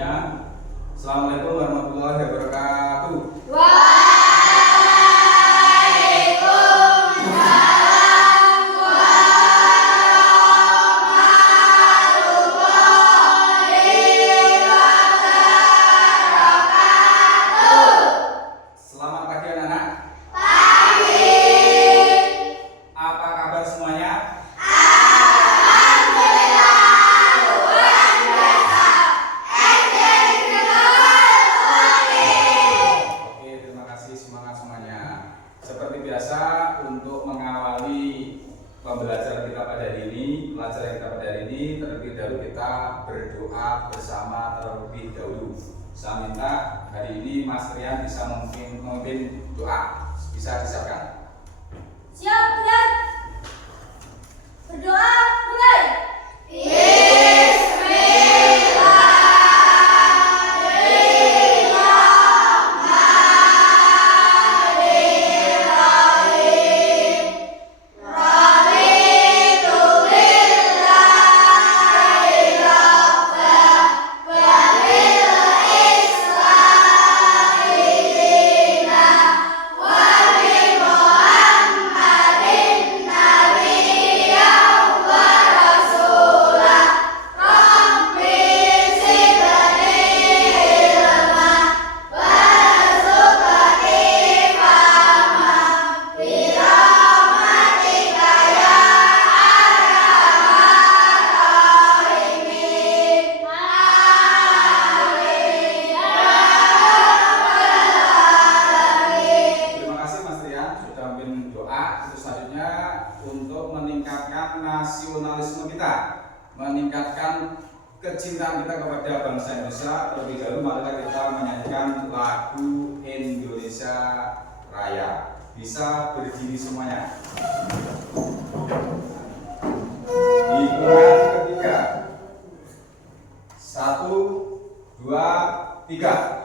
semuanya. Assalamualaikum warahmatullahi wabarakatuh. Selamat pagi anak-anak. Pagi. Apa kabar semuanya? Seperti biasa, untuk mengawali pembelajaran kita pada hari ini, terlebih dahulu kita berdoa bersama terlebih dahulu. Saya minta hari ini Mas Rian bisa memimpin doa. Bisa disiapkan? Siap, Rian. Berdoa mulai. Untuk meningkatkan nasionalisme kita, meningkatkan kecintaan kita kepada bangsa Indonesia, terlebih dahulu marilah kita menyanyikan lagu Indonesia Raya. Bisa berdiri semuanya. Hitungan ketiga. 1, 2, 3.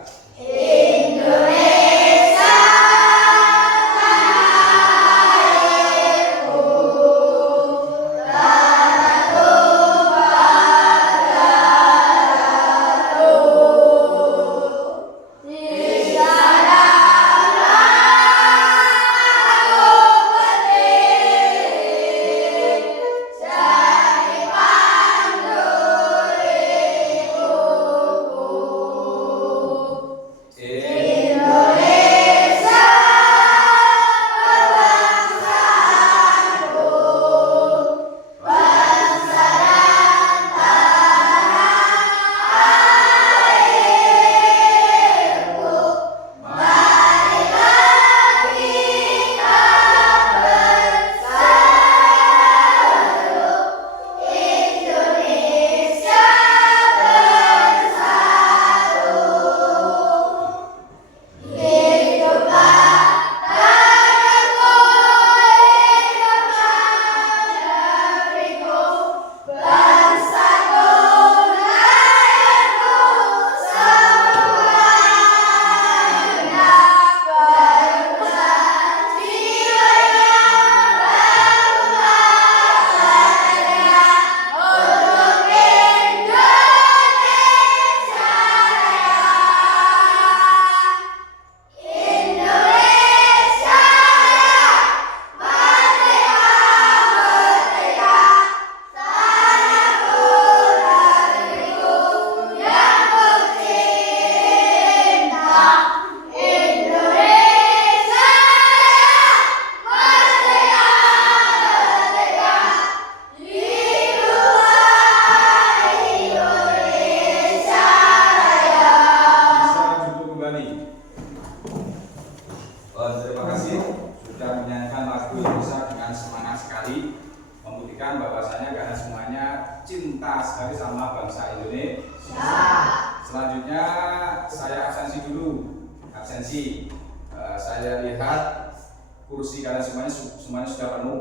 Terima kasih sudah menyanyikan lagu Indonesia dengan semangat sekali, membuktikan bahwasanya karena semuanya cinta sekali sama bangsa Indonesia. Selanjutnya saya absensi dulu. Saya lihat kursi kalian semuanya sudah penuh,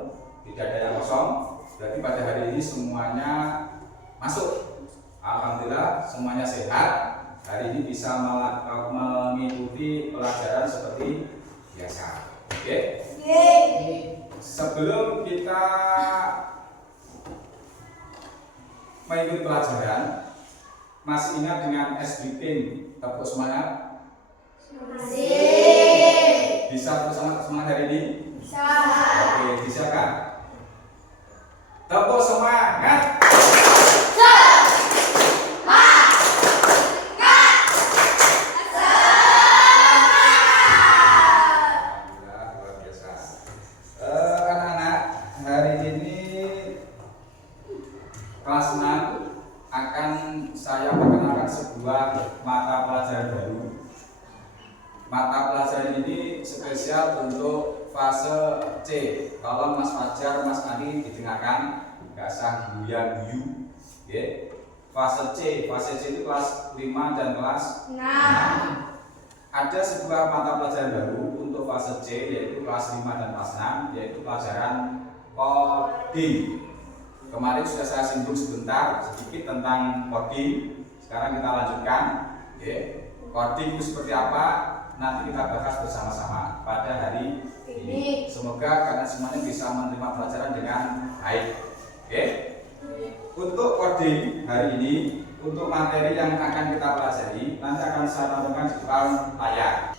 tidak ada yang kosong. Berarti pada hari ini semuanya masuk. Alhamdulillah semuanya sehat. Hari ini bisa mengikuti pelajaran seperti biasa. Oke? Sebelum kita mengikuti pelajaran, Masih ingat dengan es briefing? Tepuk semangat. Masih. Bisa tepuk semangat hari ini? Bisa. Oke, disiapkan. Tepuk semangat. Kelas 6 akan saya perkenalkan sebuah mata pelajaran baru. Mata pelajaran ini spesial untuk fase C. Kalau Mas Fajar, Mas Adi didengarkan, nggak usah guyu. Okay. Fase C itu kelas 5 dan kelas 6. Ada sebuah mata pelajaran baru untuk fase C, yaitu kelas 5 dan kelas 6, yaitu pelajaran coding. Kemarin sudah saya singgung sedikit tentang coding. Sekarang kita lanjutkan. Coding itu seperti apa? Nanti kita bahas bersama-sama pada hari ini. Semoga kalian semuanya bisa menerima pelajaran dengan baik. Untuk coding hari ini, untuk materi yang akan kita pelajari, nanti akan saya tampilkan di depan layar.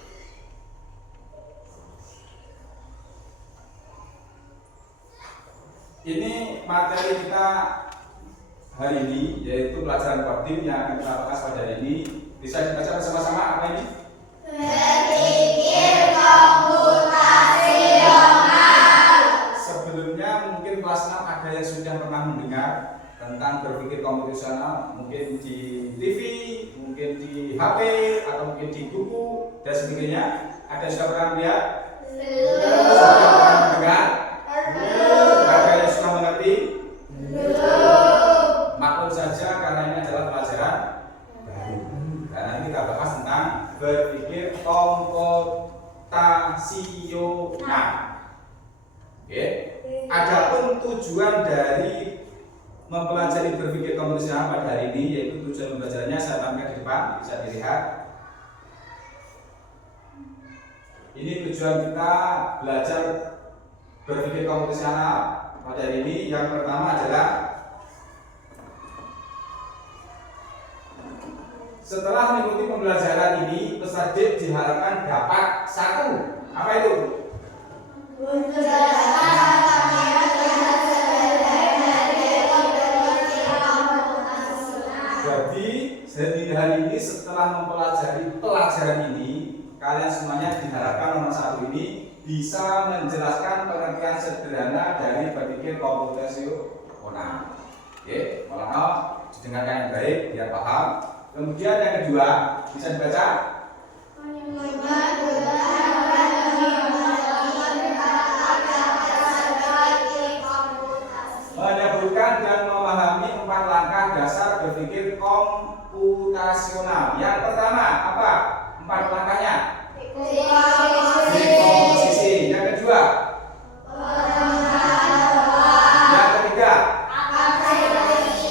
Ini materi kita hari ini, yaitu pelajaran coding yang akan kita bahas pada hari ini. Bisa dibaca bersama-sama apa ini? Berpikir komputasional. Sebelumnya mungkin kelas 6 ada yang sudah pernah mendengar tentang berpikir komputasional, mungkin di TV, mungkin di HP, atau mungkin di buku dan sebagainya. Ada yang sudah pernah lihat? Belum. Sudah pernah mendengar? Belum. Ada yang sudah mengerti? Belum. Maklum saja karena ini adalah pelajaran baru. Dan nanti kita bahas tentang berpikir komputasional. Adapun tujuan dari mempelajari berpikir komputasional pada hari ini, yaitu tujuan pembelajarannya saya tampilkan di depan, bisa dilihat. Ini tujuan kita belajar berpikir komputasional pada hari ini. Yang pertama adalah setelah mengikuti pembelajaran ini, peserta diharapkan dapat satu. Apa itu? Jadi hari ini setelah mempelajari pelajaran ini, kalian semuanya diharapkan nomor satu ini bisa menjelaskan pengertian sederhana dari berpikir komputasional. Kalau didengarkan yang baik biar paham. Kemudian yang kedua bisa dibaca. Menyebutkan dan memahami 4 langkah dasar berpikir komputasional. Yang pertama apa? 4 langkahnya. Dekomposisi. Yang kedua. Yang ketiga.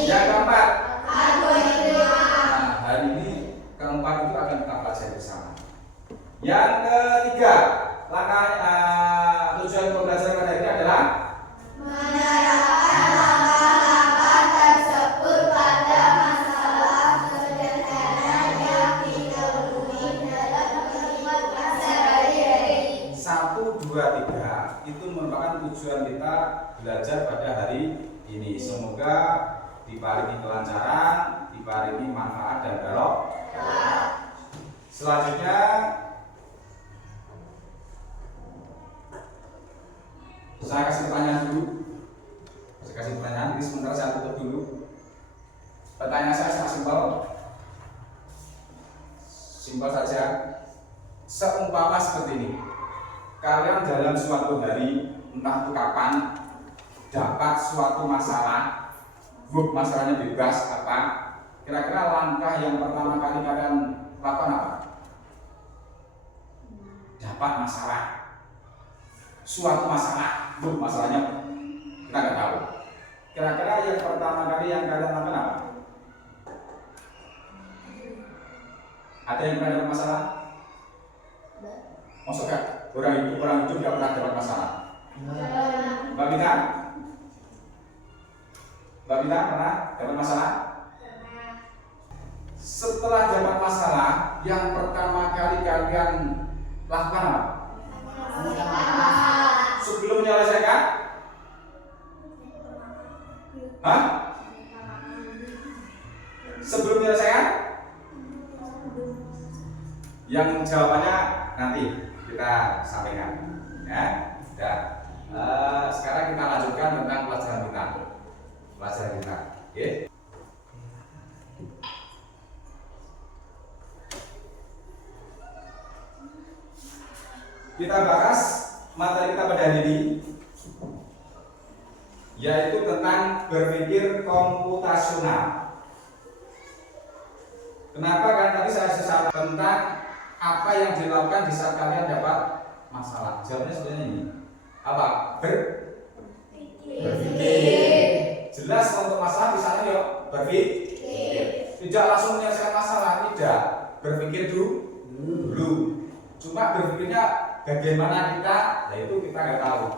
Yang keempat. Nah, hari ini keempat itu akan kita pelajari bersama. Yang ketiga, langkah tujuan pembelajaran pada ini adalah menerapkan langkah-langkah tersebut pada masalah sederhana yang ditemui dalam kehidupan sehari-hari. 1, 2, 3 itu merupakan tujuan kita belajar pada hari ini. Semoga diparingi kelancaran, diparingi manfaat dan barokah. Selanjutnya saya kasih pertanyaan dulu. Ini sementara saya tutup dulu. Pertanyaan saya sangat simpel saja. Seumpama seperti ini, kalian dalam suatu hari, entah itu kapan, dapat suatu masalah, masalahnya bebas apa, kira-kira langkah yang pertama kali kalian lakukan apa? Dapat masalah, suatu masalah, masalahnya kita nggak tahu. Kira-kira yang pertama kali yang kalian lakukan apa? Ada yang pernah dapat masalah? Maksudnya orang hidup tidak pernah dapat masalah. Mbak Bita? Mbak Bita pernah dapat masalah? Setelah dapat masalah, yang pertama kali kalian lakukan apa? Sebelum menyelesaikan? Hah? Sebelum menyelesaikan? Yang jawabannya nanti kita sampaikan. Ya, sudah. Sekarang kita lanjutkan tentang pelajaran kita. Oke? Kita bahas materi kita pada hari ini, yaitu tentang berpikir komputasional. Kenapa? Kan tadi saya sesaat tentang apa yang dilakukan di saat kalian dapat masalah. Jawabnya sebenarnya ini. Apa? Berpikir. Jelas untuk masalah di sana yuk berpikir. Tidak langsung menyelesaikan masalah, tidak. Berpikir dulu. Cuma berpikirnya bagaimana kita, itu kita nggak tahu.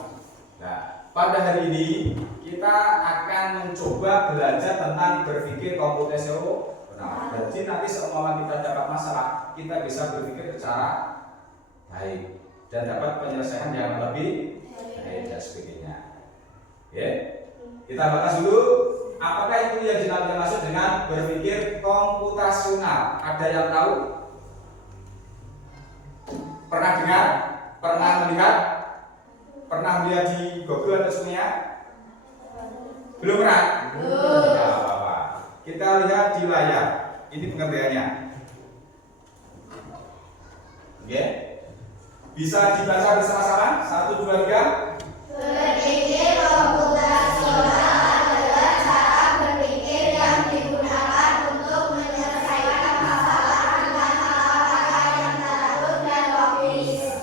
Nah, pada hari ini kita akan mencoba belajar tentang berpikir komputasional. Nah, jadi nanti seumpama kita dapat masalah, kita bisa berpikir secara baik dan dapat penyelesaian yang lebih baik dan sebagainya. Oke, kita bahas dulu apakah itu yang dimaksud dengan berpikir komputasional. Ada yang tahu? Pernah dengar? Pernah melihat? Pernah melihat di Google atau semuanya? Belum pernah? Belum. Tidak apa-apa. Kita lihat di layar. Ini pengertiannya. Oke. Bisa dibaca bersama-sama? 1, 2, 3. Berpikir komputasional adalah cara berpikir yang digunakan untuk menyelesaikan masalah dengan langkah-langkah yang teratur dan logis.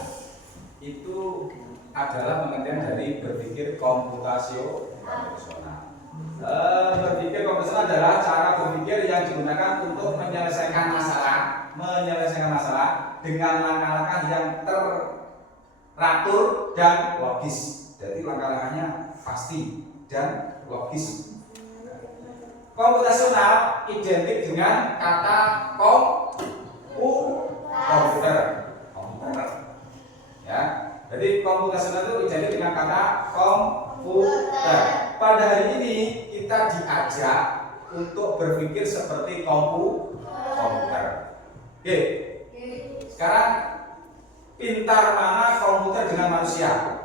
Itu adalah pengertian dari berpikir komputasional. Berpikir komputasional adalah cara berpikir yang digunakan untuk menyelesaikan masalah dengan langkah-langkah yang teratur dan logis. Jadi langkah-langkahnya pasti dan logis. Komputasional identik dengan kata komputer. Ya, jadi komputasional itu identik dengan kata komputer. Pada hari ini kita diajak untuk berpikir seperti komputer. Oke. Sekarang pintar mana komputer dengan manusia?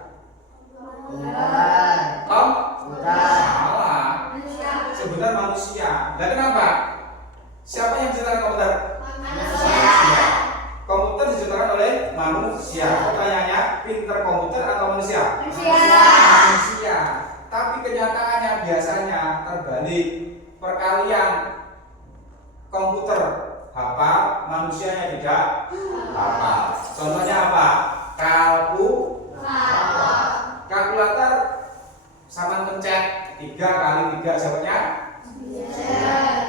Salah. Sebenarnya manusia. Dan kenapa? Siapa yang menciptakan komputer? Manusia. Komputer diciptakan oleh manusia. Pertanyaannya, pintar komputer atau manusia? Manusia. Tapi kenyataannya biasanya terbalik. Perkalian komputer hafal, manusianya tidak hafal. Contohnya apa? Kalkulator sama mencet 3 kali 3 jawabnya?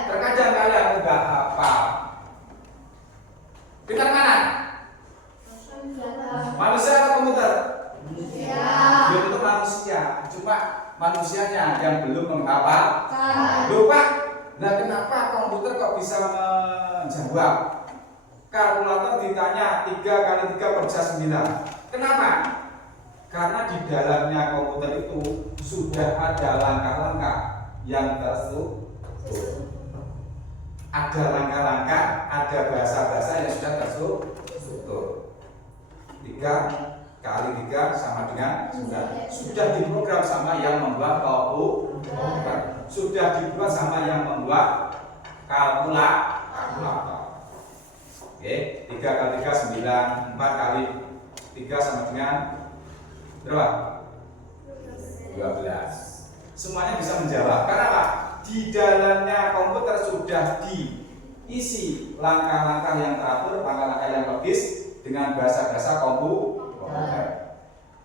Terkadang kalian enggak hafal. Pintar mana? Manusia atau komputer? Belum tentu manusia, cuma manusianya yang belum menghafal. Lupa. Nah, kenapa komputer kok bisa menjawab? Kalkulator ditanya 3 kali 3 per 9. Kenapa? Karena di dalamnya komputer itu sudah ada langkah-langkah yang terstruktur. Ada langkah-langkah, ada bahasa-bahasa yang sudah terstruktur. 3 kali 3 sama dengan 9. Sudah diprogram sama yang membuat komputer. Sudah dibuat sama yang membuat kalkulator. Oke, 3 kali 3 9, 4 kali 3 sama dengan berapa? 12. Semuanya bisa menjawab. Karena apa? Di dalamnya komputer sudah diisi langkah-langkah yang teratur, langkah-langkah yang logis dengan bahasa-bahasa komputer.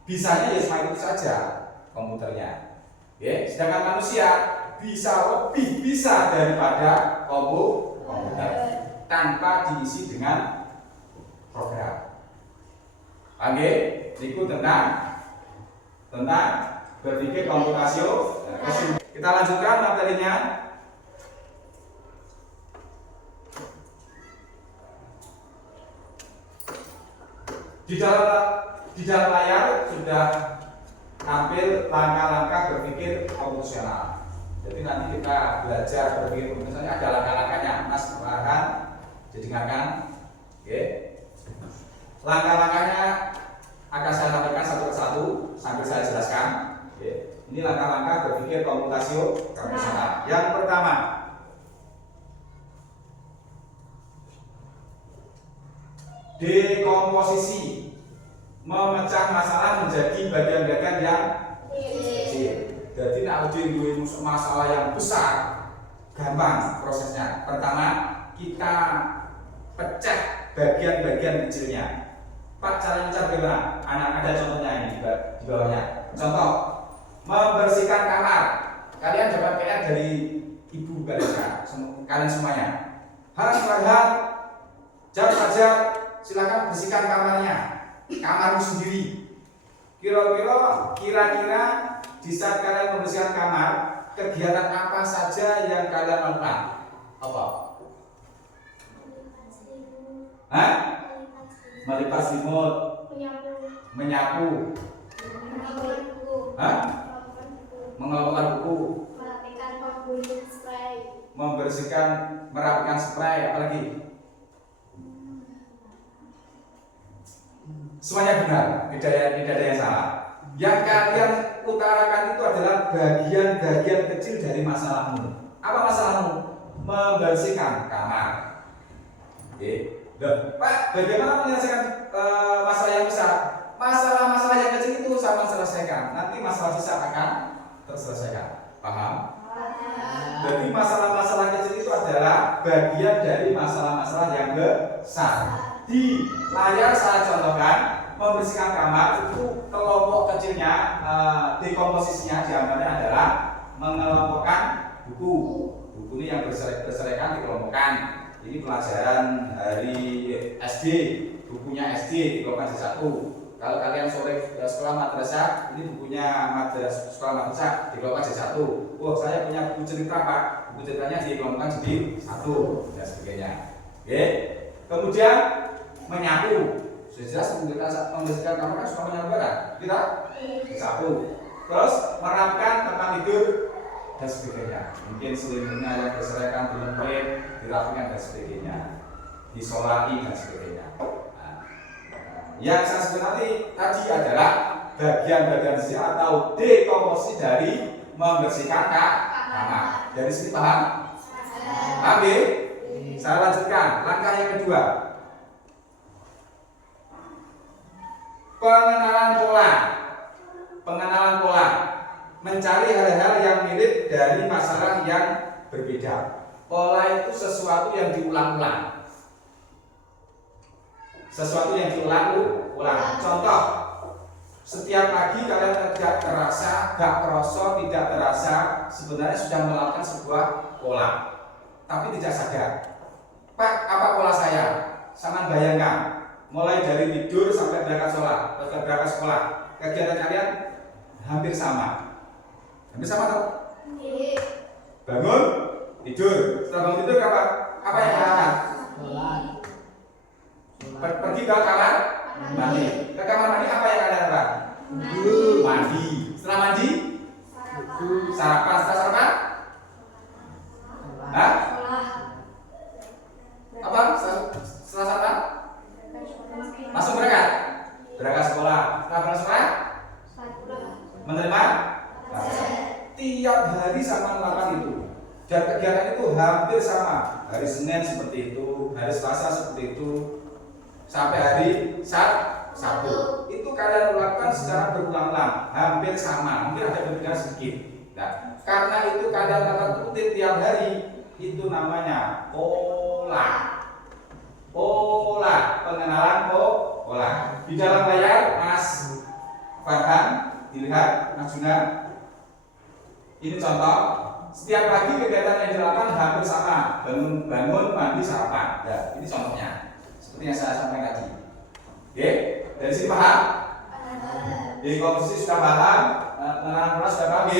Bisanya ya cuma itu saja komputernya. Oke, sedangkan manusia bisa lebih bisa daripada komputer tanpa diisi dengan program. Oke, itu tentang berpikir komputasional. Kita lanjutkan materinya. Di dalam layar sudah tampil langkah-langkah berpikir komputasional. Jadi nanti kita belajar berpikir komputasional ada langkah-langkahnya. Mas Farhan jadi dengarkan. Oke. Langkah-langkahnya akan saya sampaikan satu persatu sambil saya jelaskan. Oke. Ini langkah-langkah berpikir komputasional. Yang pertama, dekomposisi, memecah masalah menjadi bagian-bagian yang kecil. Jadi nak udah masalah yang besar, gampang prosesnya. Pertama, kita pecah bagian-bagian kecilnya. Pak, cara pecah bagaimana? Anak ada contohnya ini di bawahnya. Contoh, membersihkan kamar. Kalian dapat PR dari ibu kalian semuanya. Farhan, jam saja. Silakan bersihkan kamarnya, kamarmu sendiri. Kira-kira di saat kalian membersihkan kamar, kegiatan apa saja yang kalian lakukan? Apa? Hah? Melipat selimut, menyapu, hah? Mengelompokkan buku, membersihkan, merapikan spray, apalagi? Semuanya benar, tidak ada yang salah. Yang kalian utarakan itu adalah bagian-bagian kecil dari masalahmu. Apa masalahmu? Membersihkan kamar. Oke. Pak, bagaimana menyelesaikan masalah yang besar? Masalah-masalah yang kecil itu sama selesaikan. Nanti masalah besar akan terselesaikan. Paham? Jadi masalah-masalah kecil itu adalah bagian dari masalah-masalah yang besar. Di layar saya contohkan membersihkan kamar itu kelompok kecilnya, dekomposisinya diantaranya adalah mengelompokkan buku. Buku ini yang berserakan dikelompokkan. Ini pelajaran hari SD, bukunya SD dikelompokkan jadi satu. Kalau kalian sore sekolah madrasah, ini bukunya sekolah madrasah dikelompokkan jadi satu. Oh, saya punya buku cerita Pak, buku ceritanya dikelompokkan jadi satu dan sebagainya. Oke. Kemudian menyapu, sudah jelas membersihkan kamar kan suka menyapu kan? Kita sapu. Terus merapikan tempat tidur dan sebagainya. Mungkin selimutnya yang berserakan dilempit, dirapikan dan sebagainya, disolati dan sebagainya. Yang saya sebut tadi adalah bagian-bagian sisi atau dekomposisi dari membersihkan kamar. Dari sini paham? Paham ya? Saya lanjutkan. Langkah yang kedua. Pengenalan pola, mencari hal-hal yang mirip dari masalah yang berbeda. Pola itu sesuatu yang diulang-ulang. Contoh, setiap pagi kalian tidak terasa, sebenarnya sudah melakukan sebuah pola, tapi tidak sadar. Pak, apa pola saya? Sangat bayangkan. Mulai dari tidur sampai berangkat sekolah, kegiatan kalian hampir sama. Hampir sama toh? Bangun, tidur. Setelah bangun tidur apa yang kalian? Pergi ke kamar mandi. Ke kamar mandi apa yang kalian lakukan? Mandi. Setelah mandi? Sarapan. Setelah sarapan? Hah? Apa? Setelah sarapan? Langsung berangkat sekolah. Setelah berangkat sekolah, menerima tiap hari sama melakukan itu. Dan kegiatan itu hampir sama. Hari Senin seperti itu, hari Selasa seperti itu, sampai hari Sabtu. Itu kalian lakukan secara berulang-ulang, hampir sama. Mungkin ada perbedaan sedikit. Nah, karena itu kalian lakukan rutin tiap hari, itu namanya pola. Pengenalan pola. Di dalam layar Mas Farhan dilihat, Mas Juna. Ini contoh. Setiap pagi kegiatan yang dilakukan hampir sama. Bangun, mandi, sarapan. Ya, ini contohnya. Seperti yang saya sampaikan tadi. Oke, dari sini paham? Di komposisi sudah paham, pengenalan pola sudah paham.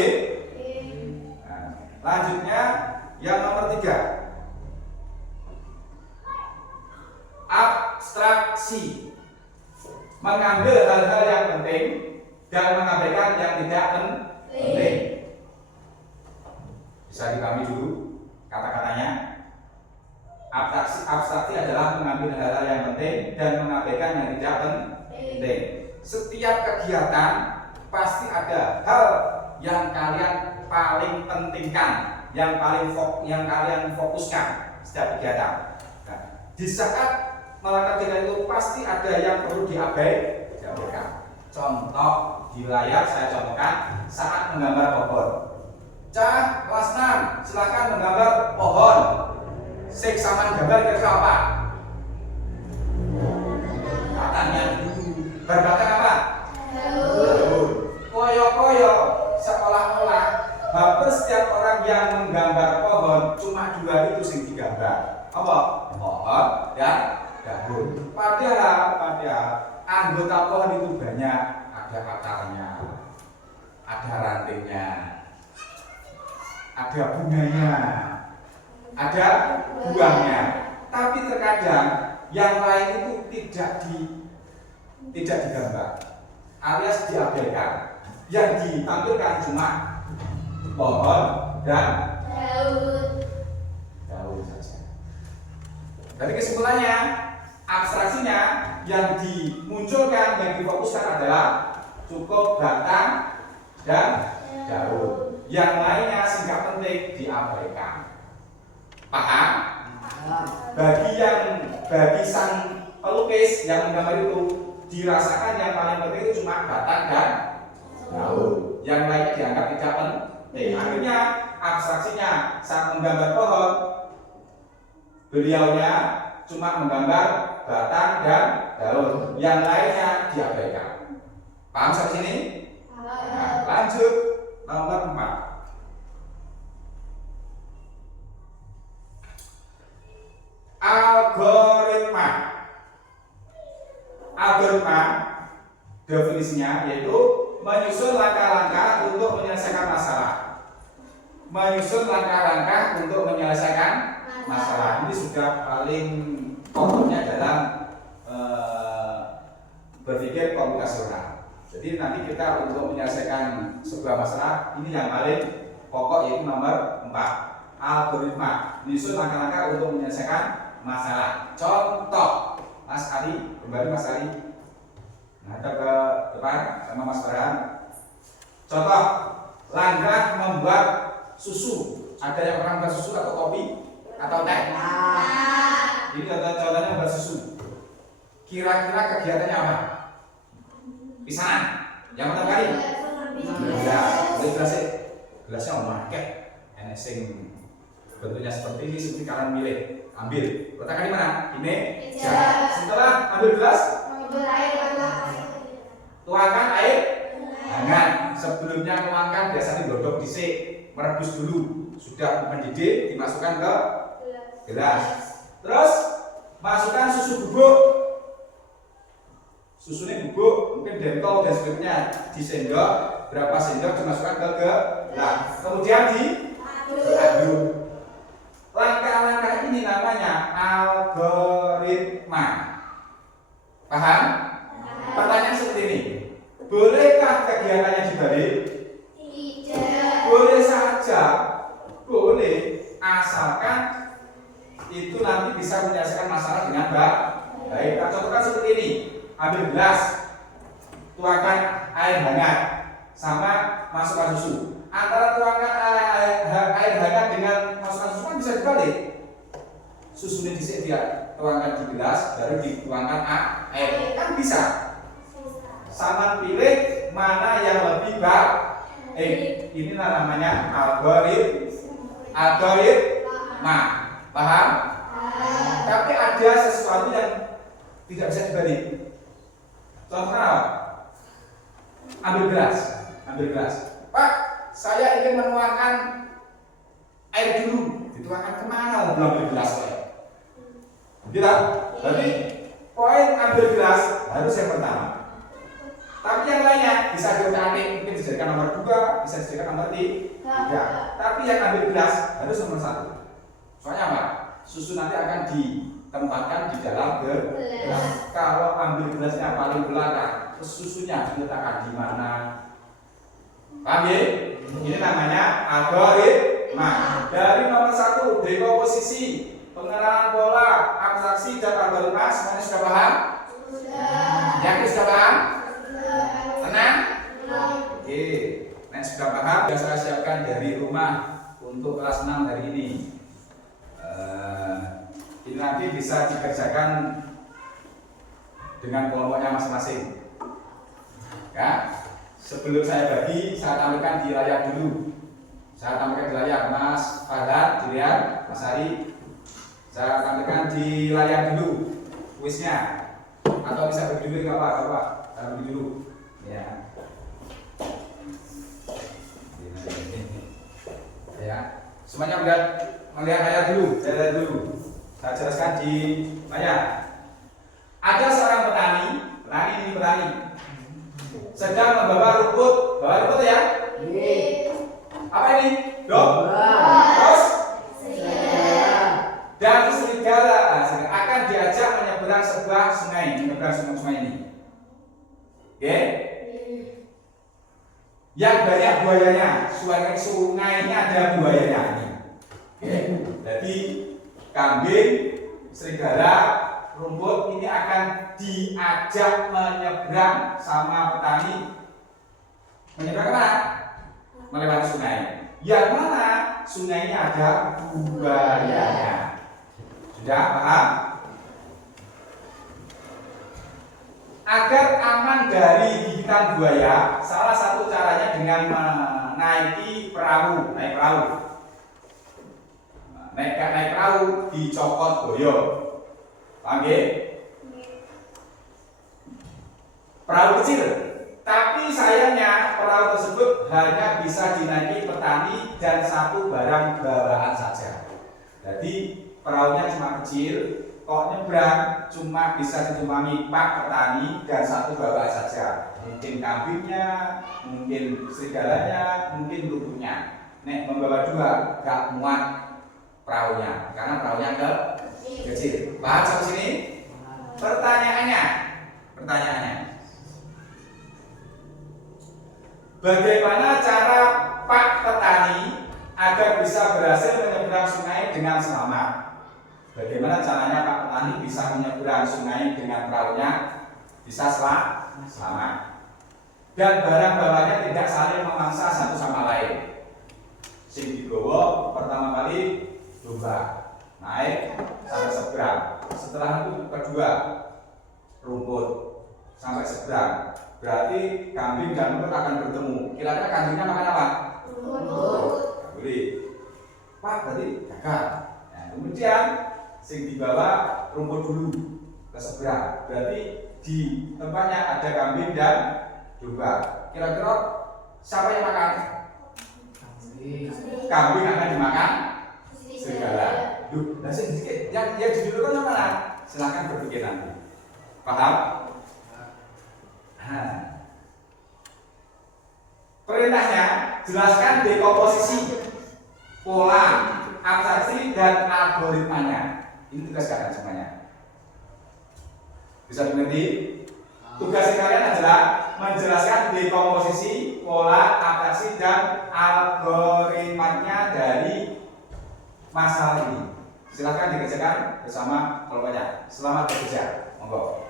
Nah, lanjutnya yang nomor 3. Abstraksi, mengambil hal-hal yang penting dan mengabaikan yang tidak penting. Bisa dipahami dulu kata-katanya. Abstraksi adalah mengambil hal-hal yang penting dan mengabaikan yang tidak penting. Setiap kegiatan pasti ada hal yang kalian paling pentingkan, yang kalian fokuskan setiap kegiatan. Nah, di saat melakukan kegiatan itu pasti ada yang perlu diabaikan. Contoh di layar saya contohkan saat menggambar pohon. Cah, kelas 6, silakan menggambar pohon. Sik saman gambar kira-kira apa? Batangnya dulu. Berbatang apa? Daun. Koyo-koyo seolah-olah hampir setiap orang yang menggambar pohon cuma dua itu sing digambar. Apa? Pohon dan daun. Padahal anggota pohon itu banyak. Ada akarnya, ada rantingnya, ada bunganya, ada buahnya. Tapi terkadang yang lain itu tidak digambar, alias diabaikan. Yang ditampilkan cuma pohon dan daun saja. Dari kesimpulannya, abstraksinya yang dimunculkan, yang difokuskan adalah cukup batang dan daun. Yang lainnya sehingga penting diabaikan. Paham? Bagi sang pelukis yang menggambar itu dirasakan yang paling penting itu cuma batang dan daun. Yang lainnya dianggap tidak penting. Akhirnya abstraksinya saat menggambar pohon, beliaunya cuma menggambar batang dan daun. Yang lainnya diabaikan. Paham sampai sini? Nah, lanjut nomor 4. Algoritma definisinya yaitu menyusun langkah-langkah untuk menyelesaikan masalah. Menyusun langkah-langkah untuk menyelesaikan masalah. Ini sudah paling pokoknya dalam berpikir komputasional. Jadi nanti kita untuk menyelesaikan sebuah masalah ini yang paling pokok yaitu nomor 4. Algoritma menyusun langkah-langkah untuk menyelesaikan masalah. Contoh, Mas Ali, kembali Mas Ali. Menghadap ke depan sama Mas Farhan. Contoh, langkah membuat susu. Ada yang pernah membuat susu atau kopi atau teh? Ini contohnya membuat susu. Kira-kira kegiatannya apa? Pisahan. Yang pertama kali? Gelasnya memakai. Enak sing bentuknya seperti ini, seperti kalian milih. Ambil. Letakkan di mana? Ini. Setelah ambil gelas, tuangkan air hangat. Sebelumnya tuangkan biasanya digodok dhisik, merebus dulu. Sudah mendidih, dimasukkan ke gelas. Terus masukkan susu bubuk. Susunya bubuk, mungkin dentol dan sebagainya. Di sendok, berapa sendok dimasukkan ke gelas. Kemudian diaduk. Langkah-langkah ini namanya algoritma. Paham? Pertanyaan seperti ini. Bolehkah kegiatannya dibalik? Tidak. Boleh saja. Boleh. Asalkan itu nanti bisa menyelesaikan masalah dengan baik. Kita contohkan seperti ini. Ambil gelas, tuangkan air hangat, sama masukkan susu. Antara tuangkan air hangat dengan masukkan susu kan bisa dibalik. Susunya disik dia tuangkan di gelas, baru dituangkan air, kan bisa. Sama pilih mana yang lebih baik. Ini namanya algoritma. Paham? Tapi ada sesuatu yang tidak bisa dibalik. Contohnya apa? Ambil gelas. Pak, saya ingin menuangkan air dulu. Dituangkan kemana? Belum ambil gelas saya. Tidak. Jadi poin ambil gelas harus yang pertama. Tapi yang lainnya bisa diutak-atik, mungkin dijadikan nomor 2, bisa dijadikan nomor 3. Tapi yang ambil gelas harus nomor 1. Soalnya apa? Susu nanti akan tempatkan di dalam gelas. Kalau ambil gelasnya paling belakang, terus susunya diletakkan di mana? Paham ya? Ini namanya algoritma. Dari nomor 1, dekomposisi, pengenalan pola, abstraksi dan algoritma, semuanya sudah paham? Sudah. Yakin sudah paham? Sudah. Tenang? Oke. Nah, sudah paham, sudah saya siapkan dari rumah untuk kelas 6 hari ini. Ini nanti bisa dikerjakan dengan kelompoknya masing-masing. Ya, sebelum saya bagi, saya tampilkan di layar dulu. Saya tampilkan di layar, Mas Farhan, dilihat, Mas Ari. Saya tampilkan di layar dulu kuisnya. Atau bisa berdiri nggak apa-apa, saya berdiri dulu. Ya. Ya, semuanya melihat layar dulu, saya lihat dulu. Saya jelaskan di layar. Ada seorang petani sedang membawa rumput, ya? Apa ini? Terus? Dan serigala akan diajak menyeberang sebuah sungai, sungai ini. Oke? Yang banyak buayanya, sungainya ada buayanya. Oke? Jadi kambing, serigala, rumput ini akan diajak menyeberang sama petani. Menyeberang kemana? Melewati sungai. Yang mana sungainya ada buayanya. Sudah paham? Agar aman dari gigitan buaya, salah satu caranya dengan menaiki perahu, naik perahu dicokot boyo. Paham ya? Perahu kecil, tapi sayangnya perahu tersebut hanya bisa dinaiki petani dan satu barang bawaan saja. Jadi perahunya cuma kecil, kok nyebrang cuma bisa ditumpangi pak petani dan satu bawaan saja. Mungkin kambingnya, mungkin serigalanya, mungkin rumputnya. Nek membawa 2 gak muat perahunya, karena perahunya kecil. Paham sampai sini? Pertanyaannya, bagaimana cara pak petani agar bisa berhasil menyeberang sungai dengan selamat? Bagaimana caranya pak petani bisa menyeberang sungai dengan perahunya bisa selamat? Dan barang bawahnya tidak saling memangsa satu sama lain. Sing digawa pertama kali domba, naik sampai seberang. Setelah itu kedua rumput sampai seberang. Berarti kambing dan rumput akan bertemu. Kira-kira kambingnya makan apa? Rumput. Boleh. Pak berarti gagal. Nah, kemudian sing dibawa rumput dulu ke seberang. Berarti di tempatnya ada kambing dan domba. Kira-kira siapa yang makan? Kambing akan dimakan serigala. Nah, yang didulukan mana? Silahkan berpikir nanti. Paham? Perintahnya jelaskan dekomposisi, pola, abstraksi dan algoritmanya. Ini tugas kalian semuanya. Bisa dimengerti? Tugas kalian adalah menjelaskan dekomposisi, pola, abstraksi dan algoritmanya dari masalah ini. Silahkan dikerjakan bersama kelompoknya. Selamat bekerja. Monggo.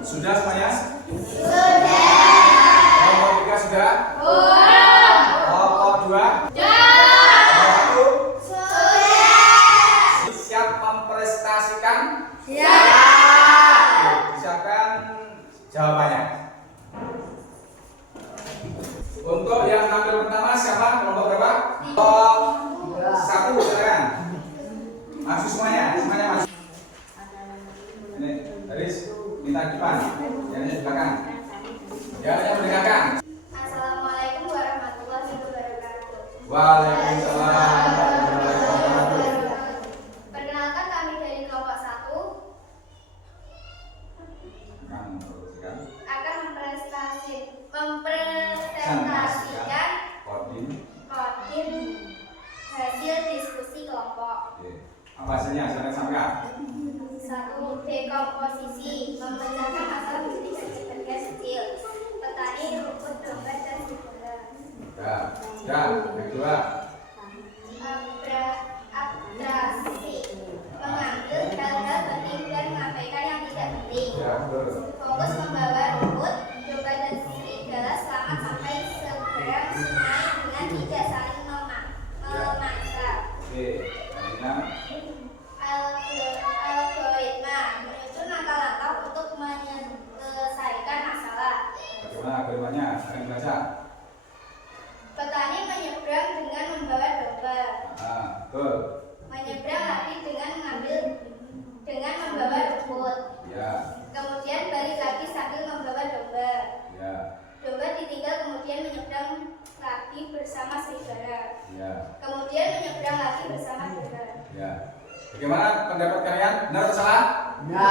Sudah semuanya? Sudah. Kelompok 3 sudah? Belum. Kelompok 2? Sudah. Kelompok 1? Sudah. Siap memprestasikan? Siap. Siapkan jawabannya. Untuk yang tampil pertama siapa? Kelompok berapa? Kelompok 1, silakan. Maju semuanya, semuanya maju. Ini, Haris, minta di depan, yang di belakang. Yang mendengarkan. Assalamualaikum warahmatullahi wabarakatuh. Waalaikumsalam warahmatullahi wabarakatuh. Perkenalkan kami dari kelompok 1 akan mempresentasikan kodim hasil diskusi kelompok. Oke. Apa hasilnya? Silakan sampaikan. 1. Dekomposisi memecahkan masalah menjadi bagian kecil. Petani, rumput, domba, dan serigala. Ya. Yang kedua. Abstraksi mengambil hal-hal penting dan mengabaikan yang tidak penting. Ya, betul. Fokus membawa rumput, domba, dan serigala selamat sampai seberang sungai dengan tidak saling memaksa. Oke. Selanjutnya. Algoritma menyusun langkah-langkah untuk menyelesaikan masalah. Bagaimana algoritmanya? Akan dibaca. Petani menyeberang dengan membawa domba. Betul. Menyeberang lagi dengan membawa rumput. Ya. Kemudian balik lagi sambil membawa domba. Ya. Domba ditinggal kemudian menyeberang lagi bersama serigala. Ya. Kemudian menyeberang lagi bersama serigala. Ya. Bagaimana pendapat kalian? Benar atau salah? Benar.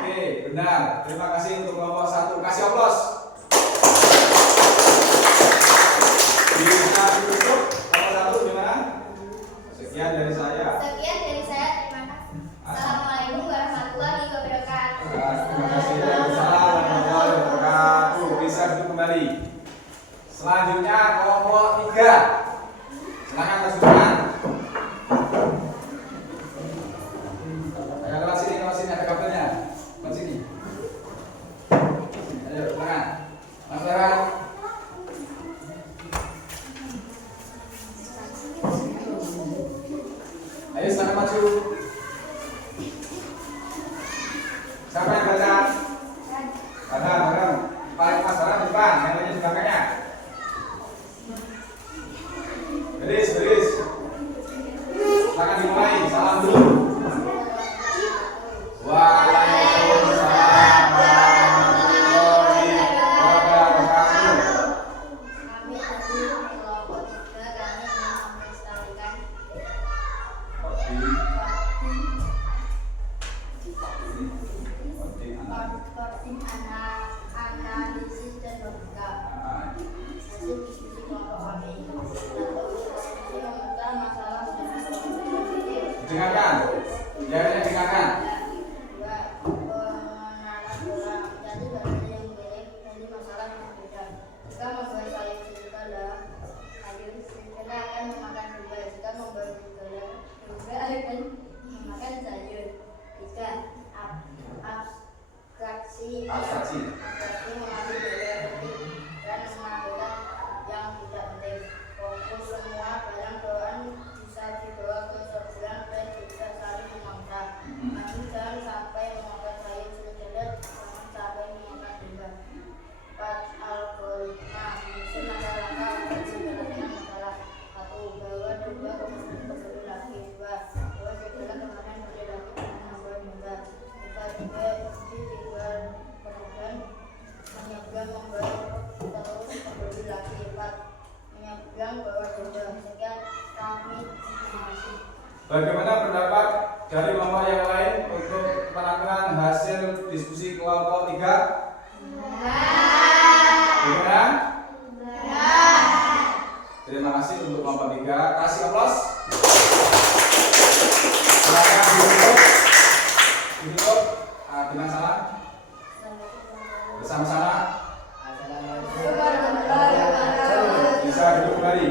Oke, benar. Terima kasih untuk kelompok 1. Kasih aplaus. Bisa ditutup kelompok 1 gimana? Sekian dari saya. Sekian dari saya. Terima kasih. Assalamualaikum warahmatullahi wabarakatuh. Terima kasih. Waalaikumsalam warahmatullahi wabarakatuh. Bisa duduk kembali. Selanjutnya kelompok 3. Silakan masukkan. Lewat sini ada kabelnya. Lewat sini. Ayo, silakan. Mas Dara. Ayo silakan maju. Siapa yang baca? Bareng. Paling Mas Dara di depan, yang lainnya di belakangnya. Beris. Silakan dimulai. Salam dulu. Waalaikumsalam warahmatullahi wabarakatuh. Kami dari kelompok 3 kami ingin melestarikan kodim analisis dan logika. Hasil diskusi kelompok kami membuka masalah dengan Dengarkan. Yang dengarkan. menanam bola menjadi bagian yang baik dari masalah yang berbeda. Jika membawa sayur serigala, sayur serigala akan memakan domba. Jika membawa serigala, domba akan memakan sayur. 3. Abstraksi mengambil bagian penting dan mengabaikan yang tidak penting. Fokus semua barang bawaan bisa dibawa ke seberang dan tidak saling memaksa. Namun jangan sampai memakan sayur serigala, jangan sampai memakan domba. 4. Algoritma menyusun langkah-langkah untuk menyelesaikan masalah. 1. Bawa domba kemudian kembali lagi. 2. Bawa serigala kemudian kembali lagi dengan membawa domba. 3. Ditinggal kemudian menyeberang membawa terus kembali lagi. 4. Menyeberang bawa domba. Sekian kami. Terima kasih. Bagaimana pendapat dari kelompok yang lain untuk penampilan hasil diskusi kelompok 3? Benar? Terima kasih untuk kelompok 3. Kasih aplaus. Silakan ditutup. Dengan salam. Bersama-sama. Bisa duduk kembali.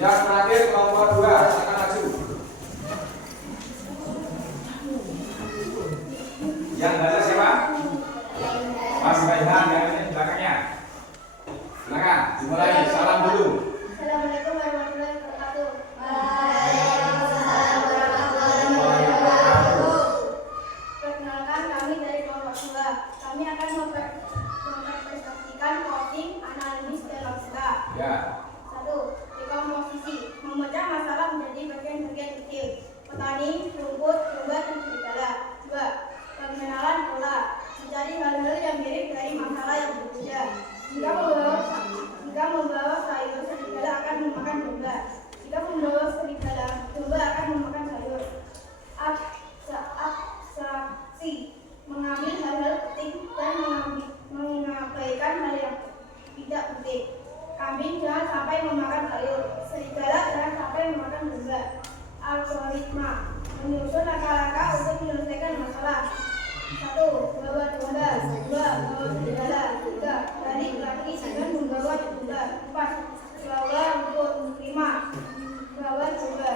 Yang terakhir kelompok 2, silakan maju. petani, rumput, domba, dan serigala. 2. Pengenalan pola. Mencari hal-hal yang mirip dari masalah yang berbeda. Jika membawa sayur, serigala akan memakan domba. Jika membawa serigala, domba akan memakan sayur. Abstraksi. Mengambil hal-hal penting dan mengabaikan hal yang tidak penting. Kambing jangan sampai memakan sayur. Serigala jangan sampai memakan domba. Algoritma. Menyusun langkah-langkah untuk menyelesaikan masalah. 1. Bawa domba. 2. Bawa serigala. 3. Balik lagi dengan membawa domba. 4. Bawa rumput. 5. Bawa domba.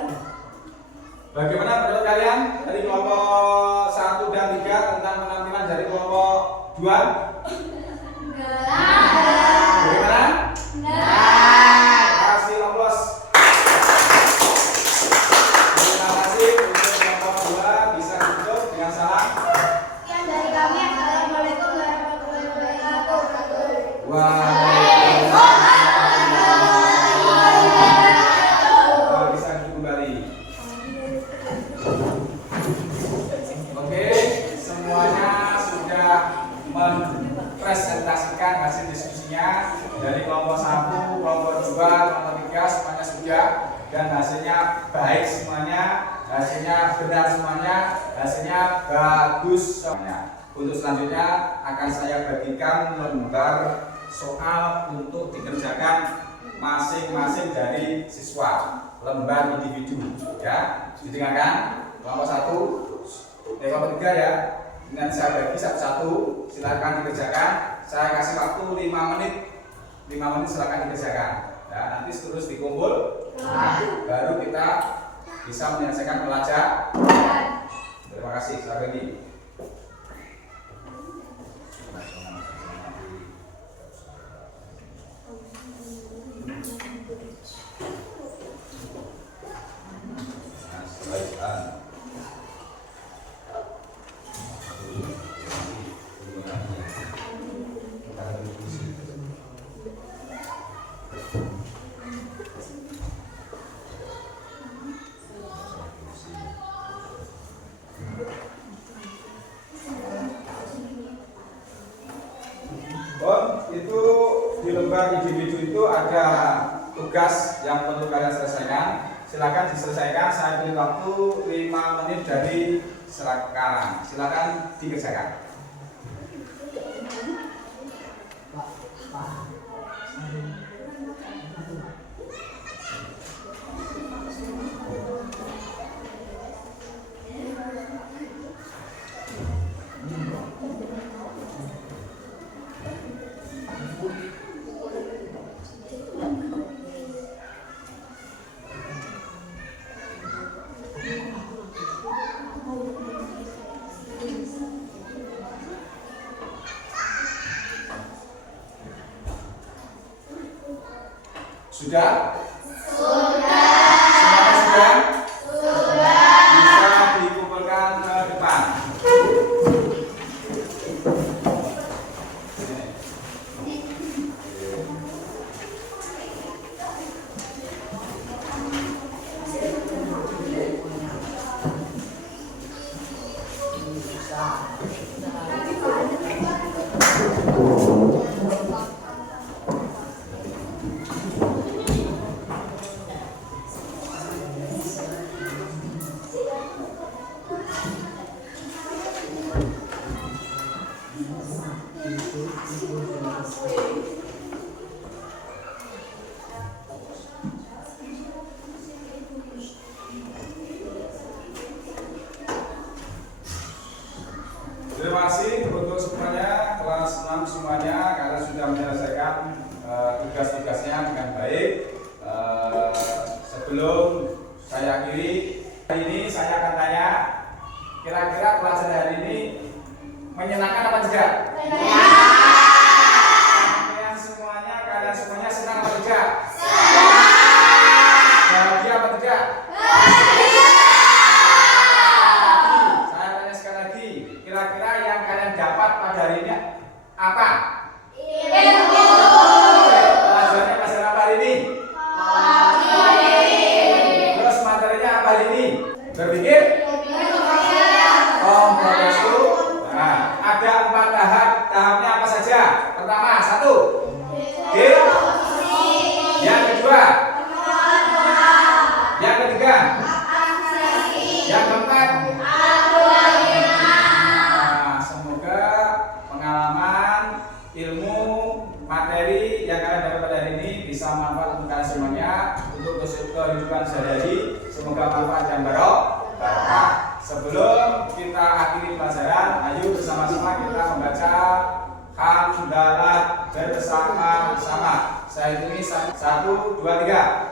Bagaimana menurut kalian dari kelompok 1 dan 3 tentang penampilan dari kelompok 2? Bagaimana? Kasih aplaus. Terima kasih untuk kelompok 2 bisa ditutup dengan salam. Sekian dari kami. Assalamualaikum warahmatullahi wabarakatuh. Bisa duduk kembali. Oke, semuanya sudah mempresentasikan hasil diskusinya dari kelompok 1, kelompok 2, kelompok 3 semuanya sudah, dan hasilnya baik semuanya, hasilnya benar semuanya, hasilnya bagus semuanya. Untuk selanjutnya akan saya bagikan lembar soal untuk dikerjakan masing-masing dari siswa, lembar individu ya. Didengarkan kelompok 1, kelompok 3 ya. Nanti saya bagi satu-satu, silakan dikerjakan. Saya kasih waktu 5 menit. 5 menit silakan dikerjakan. Ya, nanti terus dikumpul. Baru kita bisa menyelesaikan pelajaran. Terima kasih. Selamat pagi. Itu di lembar individu itu ada tugas yang perlu kalian selesaikan. Silakan diselesaikan. Saya beri waktu 5 menit dari sekarang. Silakan dikerjakan. Sudah? Sudah? Bisa dikumpulkan ke depan. Terima kasih untuk semuanya, kelas 6 semuanya, kalian sudah menyelesaikan tugas-tugasnya dengan baik. Sebelum saya akhiri, hari ini saya akan tanya, kira-kira pelajaran hari ini menyenangkan apa tidak? Kalian semuanya senang apa tidak? Bahagia apa tidak? Saya tanya sekali lagi, kira-kira yang kalian dapat pada hari ini apa? Pelajarannya pelajaran apa hari ini? Terus materinya apa hari ini? Berpikir? Kompromesu. Nah, ada 4 tahap. Tahapnya apa saja? Pertama, 1. Yang kedua? Yang ketiga? Yang keempat? Nah, semoga pengalaman, ilmu, materi yang kalian dapat pada hari ini bisa manfaat untuk kalian semuanya untuk kehidupan sehari-hari. Semoga manfaat dan barokah. Sebelum kita akhiri pelajaran, ayo bersama-sama kita membaca hamdalah bersama-sama. Saya hitung 1, 2, 3.